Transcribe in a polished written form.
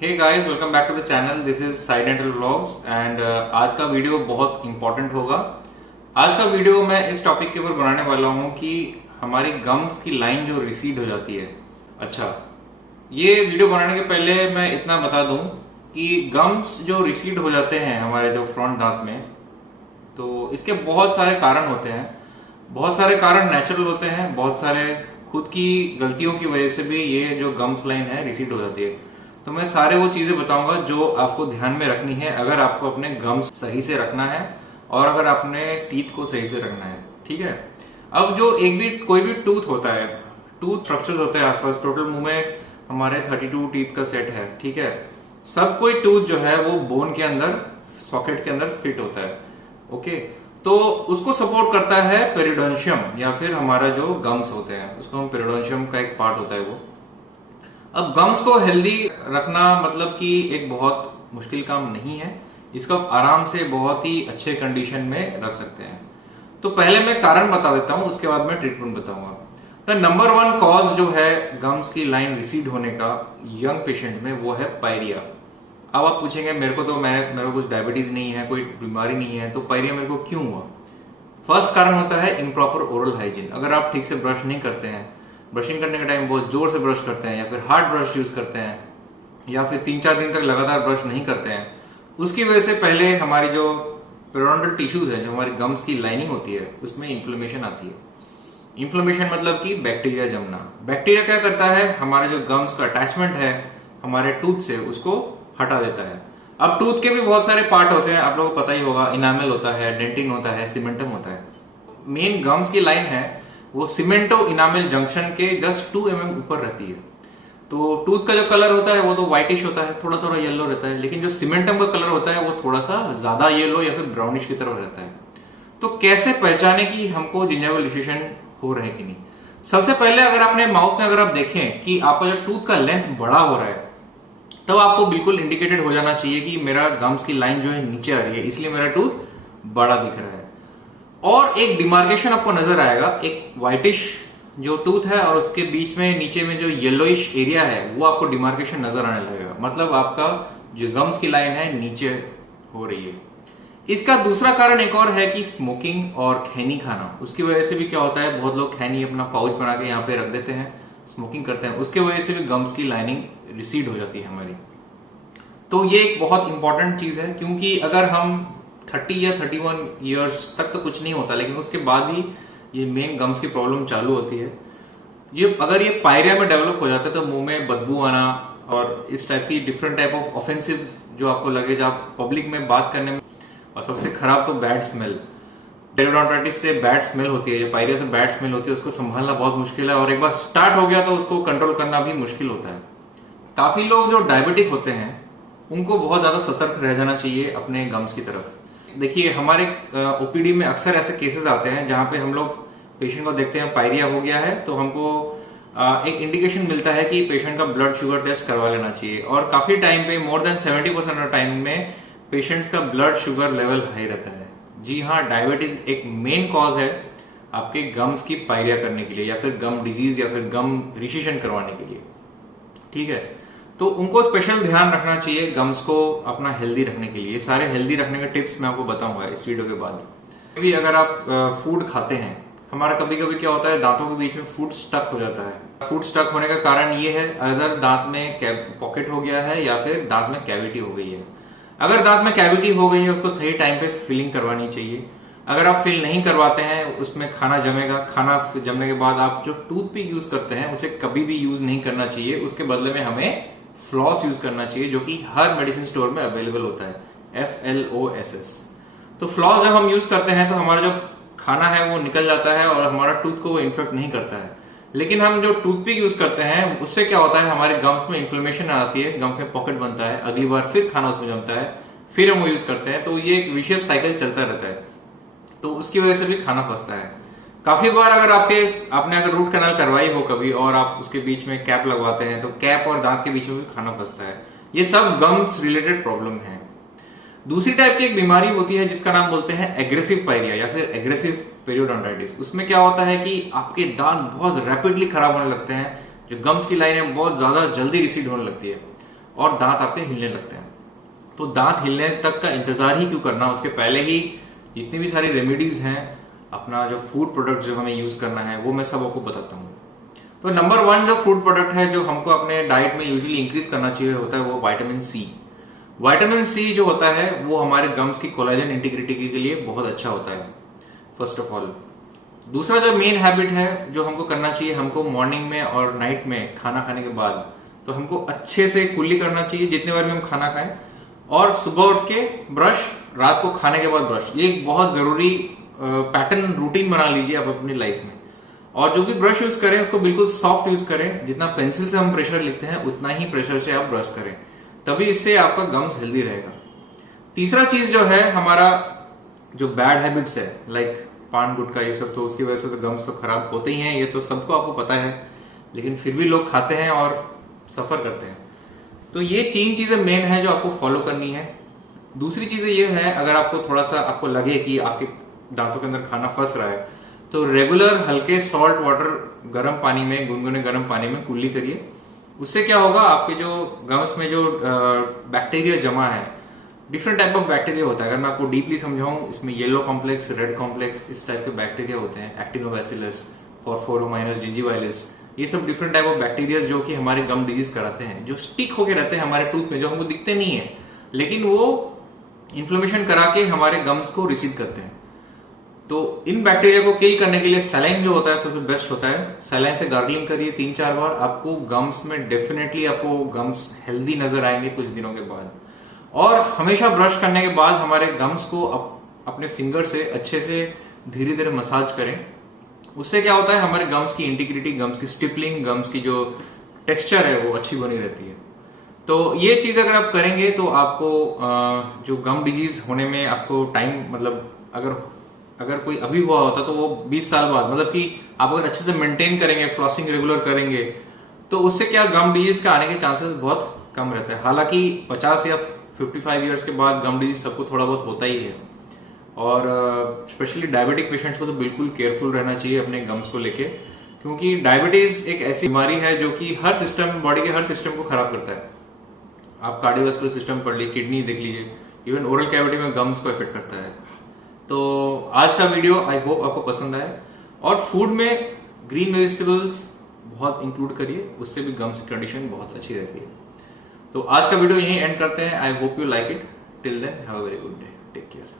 Hey guys, welcome back to the channel. This is side dental vlogs and आज का video बहुत important होगा। आज का वीडियो मैं इस टॉपिक के ऊपर बनाने वाला हूं कि हमारी गम्स की लाइन जो रिसीड हो जाती है। अच्छा, ये वीडियो बनाने के पहले मैं इतना बता दूं कि गम्स जो रिसीड हो जाते हैं हमारे जो फ्रंट दांत में, तो इसके बहुत सारे कारण होते हैं। बहुत सारे कारण नेचुरल होते हैं, बहुत सारे खुद की गलतियों की वजह से भी ये जो गम्स लाइन है रिसीड हो जाती है। तो मैं सारे वो चीजें बताऊंगा जो आपको ध्यान में रखनी है अगर आपको अपने गम्स सही से रखना है और अगर आपने टीथ को सही से रखना है। ठीक है। अब जो कोई भी टूथ होता है, टूथ स्ट्रक्चर्स होते हैं आसपास, टोटल मुंह में हमारे 32 टीथ का सेट है। ठीक है। सब कोई टूथ जो है वो बोन के अंदर, सॉकेट के अंदर फिट होता है। ओके। तो उसको सपोर्ट करता है पेरिडोन्शियम या फिर हमारा जो गम्स होते हैं, उसको हम पेरिडोन्शियम का एक पार्ट होता है वो। अब गम्स को हेल्दी रखना मतलब कि एक बहुत मुश्किल काम नहीं है। इसको आप आराम से बहुत ही अच्छे कंडीशन में रख सकते हैं। तो पहले मैं कारण बता देता हूं, उसके बाद मैं ट्रीटमेंट बताऊंगा। तो नंबर 1 कॉज जो है गम्स की लाइन रिसीड होने का यंग पेशेंट में, वो है पायरिया। अब आप पूछेंगे मेरे को कुछ डायबिटीज नहीं है, कोई बीमारी नहीं है, तो पायरिया मेरे को क्यों हुआ? फर्स्ट कारण होता है इम्प्रॉपर ओरल हाइजीन। अगर आप ठीक से ब्रश नहीं करते हैं, ब्रशिंग करने के टाइम बहुत जोर से ब्रश करते हैं या फिर हार्ड ब्रश यूज करते हैं या फिर 3-4 दिन तक लगातार ब्रश नहीं करते हैं, उसकी वजह से पहले हमारी जो पेरोडोंटल टिश्यूज है, जो हमारी गम्स की लाइनिंग होती है, उसमें इन्फ्लेमेशन आती है। इन्फ्लेमेशन मतलब कि बैक्टीरिया जमना। बैक्टीरिया क्या करता है, हमारे जो गम्स का अटैचमेंट है हमारे टूथ से, उसको हटा देता है। अब टूथ के भी बहुत सारे पार्ट होते हैं, आप लोगों को पता ही होगा। इनामेल होता है, डेंटिन होता है, सीमेंटम होता है। मेन गम्स की लाइन है वो सीमेंटो इनामेल जंक्शन के जस्ट 2 mm ऊपर रहती है। तो टूथ का जो कलर होता है वो तो व्हाइटिश होता है, थोड़ा थोड़ा येलो रहता है, लेकिन जो सीमेंटम का कलर होता है वो थोड़ा सा ज्यादा येलो या फिर ब्राउनिश की तरफ रहता है। तो कैसे पहचाने कि हमको जिंजाइवल डिसीशन हो रहे कि नहीं? सबसे पहले अगर आपने माउथ में अगर आप देखें कि आपका जो टूथ का लेंथ बड़ा हो रहा है, तब आपको बिल्कुल इंडिकेटेड हो जाना चाहिए कि मेरा गम्स की लाइन जो है नीचे आ रही है, इसलिए मेरा टूथ बड़ा दिख रहा है। और एक डिमार्केशन आपको नजर आएगा, एक व्हाइटिश जो टूथ है और उसके बीच में नीचे में जो येलोइश एरिया है, वो आपको डिमार्केशन नजर आने लगेगा। मतलब आपका जो गम्स की लाइन है नीचे हो रही है। इसका दूसरा कारण एक और है कि स्मोकिंग और खैनी खाना। उसकी वजह से भी क्या होता है, बहुत लोग खैनी अपना पाउच बना के यहाँ पे रख देते हैं, स्मोकिंग करते हैं, उसके वजह से भी गम्स की लाइनिंग रिसीड हो जाती है हमारी। तो ये एक बहुत इंपॉर्टेंट चीज है, क्योंकि अगर हम 30 या 31 ईयर्स तक तो कुछ नहीं होता, लेकिन उसके बाद ही ये मेन गम्स की प्रॉब्लम चालू होती है। ये अगर ये पायरिया में डेवलप हो जाता है तो मुंह में बदबू आना और इस टाइप की डिफरेंट टाइप ऑफ ऑफेंसिव जो आपको लगे जब आप पब्लिक में बात करने में, और सबसे खराब तो बैड स्मेल। पेरिडोंटाइटिस से बैड स्मेल होती है, जो पायरिया से बैड स्मेल होती है, उसको संभालना बहुत मुश्किल है और एक बार स्टार्ट हो गया तो उसको कंट्रोल करना भी मुश्किल होता है। काफी लोग जो डायबिटिक होते हैं उनको बहुत ज्यादा सतर्क रह जाना चाहिए अपने गम्स की तरफ। देखिए, हमारे ओपीडी में अक्सर ऐसे केसेस आते हैं जहां पे हम लोग पेशेंट को देखते हैं पायरिया हो गया है, तो हमको एक इंडिकेशन मिलता है कि पेशेंट का ब्लड शुगर टेस्ट करवा लेना चाहिए। और काफी टाइम पे, मोर देन 70% ऑफ टाइम में पेशेंट्स का ब्लड शुगर लेवल हाई रहता है। जी हाँ, डायबिटीज एक मेन कॉज है आपके गम्स की पायरिया करने के लिए या फिर गम डिजीज या फिर गम रिसेशन करवाने के लिए। ठीक है। तो उनको स्पेशल ध्यान रखना चाहिए गम्स को अपना हेल्दी रखने के लिए। सारे हेल्दी रखने के टिप्स मैं आपको बताऊंगा इस वीडियो के बाद। भी अगर आप फूड खाते हैं, हमारा कभी कभी क्या होता है, दांतों के बीच में फूड स्टक हो जाता है। फूड स्टक होने का कारण ये है, अगर दांत में पॉकेट हो गया है या फिर दांत में कैविटी हो गई है। अगर दांत में कैविटी हो गई है, उसको सही टाइम पे फिलिंग करवानी चाहिए। अगर आप फिल नहीं करवाते हैं, उसमें खाना जमेगा। खाना जमने के बाद आप जो टूथपिक यूज करते हैं उसे कभी भी यूज नहीं करना चाहिए। उसके बदले में हमें फ्लॉस यूज करना चाहिए, जो कि हर मेडिसिन स्टोर में अवेलेबल होता है, FLOSS। तो फ्लॉस जब हम यूज करते हैं तो हमारा जो खाना है वो निकल जाता है और हमारा टूथ को वो इन्फेक्ट नहीं करता है। लेकिन हम जो टूथपिक यूज करते हैं उससे क्या होता है, हमारे गम्स में इन्फ्लेमेशन आती है, गम्स में पॉकेट बनता है, अगली बार फिर खाना उसमें जमता है, फिर हम वो यूज करते हैं। तो ये एक विशियस साइकिल चलता रहता है, तो उसकी वजह से भी खाना फंसता है। काफी बार अगर आपने अगर रूट कैनाल करवाई हो कभी और आप उसके बीच में कैप लगवाते हैं, तो कैप और दांत के बीच में भी खाना फंसता है। ये सब गम्स रिलेटेड प्रॉब्लम है। दूसरी टाइप की एक बीमारी होती है जिसका नाम बोलते हैं एग्रेसिव पायरिया या फिर एग्रेसिव पेरियोडोंटाइटिस। उसमें क्या होता है कि आपके दांत बहुत रैपिडली खराब होने लगते हैं, जो गम्स की लाइन है बहुत ज्यादा जल्दी रिसीड होने लगती है और दांत आपके हिलने लगते हैं। तो दांत हिलने तक का इंतजार ही क्यों करना, उसके पहले ही जितनी भी सारी रेमेडीज हैं, अपना जो फूड प्रोडक्ट जो हमें यूज करना है वो मैं सब आपको बताता हूँ। तो नंबर 1 जो फूड प्रोडक्ट है जो हमको अपने डाइट में यूजुअली इंक्रीज करना चाहिए होता है वो विटामिन सी। विटामिन सी जो होता है वो हमारे गम्स की कोलेजन इंटीग्रिटी के लिए बहुत अच्छा होता है, फर्स्ट ऑफ ऑल। दूसरा जो मेन हैबिट है जो हमको करना चाहिए, हमको मॉर्निंग में और नाइट में खाना खाने के बाद तो हमको अच्छे से कुल्ली करना चाहिए जितने बार भी हम खाना खाएं, और सुबह उठ के ब्रश, रात को खाने के बाद ब्रश। ये एक बहुत जरूरी पैटर्न रूटीन बना लीजिए आप अपनी लाइफ में। और जो भी ब्रश यूज करें उसको बिल्कुल सॉफ्ट यूज करें, जितना पेंसिल से हम प्रेशर लिखते हैं उतना ही प्रेशर से आप ब्रश करें, तभी इससे आपका गम्स हेल्दी रहेगा। तीसरा चीज जो है हमारा जो बैड हैबिट्स है, लाइक पान गुटखा ये सब, तो उसकी वजह से तो गम्स तो खराब होते ही हैं, ये तो सबको आपको पता है, लेकिन फिर भी लोग खाते हैं और सफर करते हैं। तो ये 3 चीजें मेन है जो आपको फॉलो करनी है। दूसरी चीजें ये है, अगर आपको थोड़ा सा आपको लगे कि आपके दांतों के अंदर खाना फंस रहा है तो रेगुलर हल्के सॉल्ट वाटर गर्म पानी में, गुनगुने गर्म पानी में कुल्ली करिए। उससे क्या होगा, आपके जो गम्स में जो बैक्टीरिया जमा है, डिफरेंट टाइप ऑफ बैक्टीरिया होता है। अगर मैं आपको डीपली समझाऊं, इसमें येलो कॉम्प्लेक्स, रेड कॉम्प्लेक्स, इस टाइप के बैक्टीरिया होते हैं, एक्टिनोबैसिलस, फॉरफोरोमाइनस जिंजिवाइलिस, ये सब डिफरेंट टाइप ऑफ बैक्टीरिया जो कि हमारे गम डिजीज कराते हैं, जो स्टिक होके रहते हैं हमारे टूथ में, जो हमको दिखते नहीं है लेकिन वो इन्फ्लेमेशन करा के हमारे गम्स को रिसीड करते हैं। तो इन बैक्टीरिया को किल करने के लिए सलाइन जो होता है सबसे बेस्ट होता है। सलाइन से गार्गलिंग करिए 3-4 बार, आपको गम्स में डेफिनेटली आपको गम्स हेल्दी नजर आएंगे कुछ दिनों के बाद। और हमेशा ब्रश करने के बाद हमारे गम्स को अपने फिंगर से अच्छे से धीरे धीरे मसाज करें। उससे क्या होता है, हमारे गम्स की इंटीग्रिटी, गम्स की स्टिपलिंग, गम्स की जो टेक्सचर है वो अच्छी बनी रहती है। तो ये चीज अगर आप करेंगे तो आपको जो गम डिजीज होने में आपको टाइम, मतलब अगर कोई अभी हुआ होता तो वो 20 साल बाद, मतलब कि आप अगर अच्छे से मेंटेन करेंगे, फ्लॉसिंग रेगुलर करेंगे, तो उससे क्या गम डिजीज का आने के चांसेस बहुत कम रहते हैं। हालांकि 50 या 55 ईयर्स के बाद गम डिजीज सबको थोड़ा बहुत होता ही है, और स्पेशली डायबिटिक पेशेंट्स को तो बिल्कुल केयरफुल रहना चाहिए अपने गम्स को लेके, क्योंकि डायबिटीज एक ऐसी बीमारी है जो कि हर सिस्टम, बॉडी के हर सिस्टम को खराब करता है। आप कार्डियोवास्कुलर सिस्टम पढ़ लीजिए, किडनी देख लीजिए, इवन ओरल कैविटी में गम्स को इफेक्ट करता है। तो आज का वीडियो आई होप आपको पसंद आए, और फूड में ग्रीन वेजिटेबल्स बहुत इंक्लूड करिए, उससे भी गम्स की कंडीशन बहुत अच्छी रहती है। तो आज का वीडियो यहीं एंड करते हैं। I hope you like it. Till then have a very good day, take care.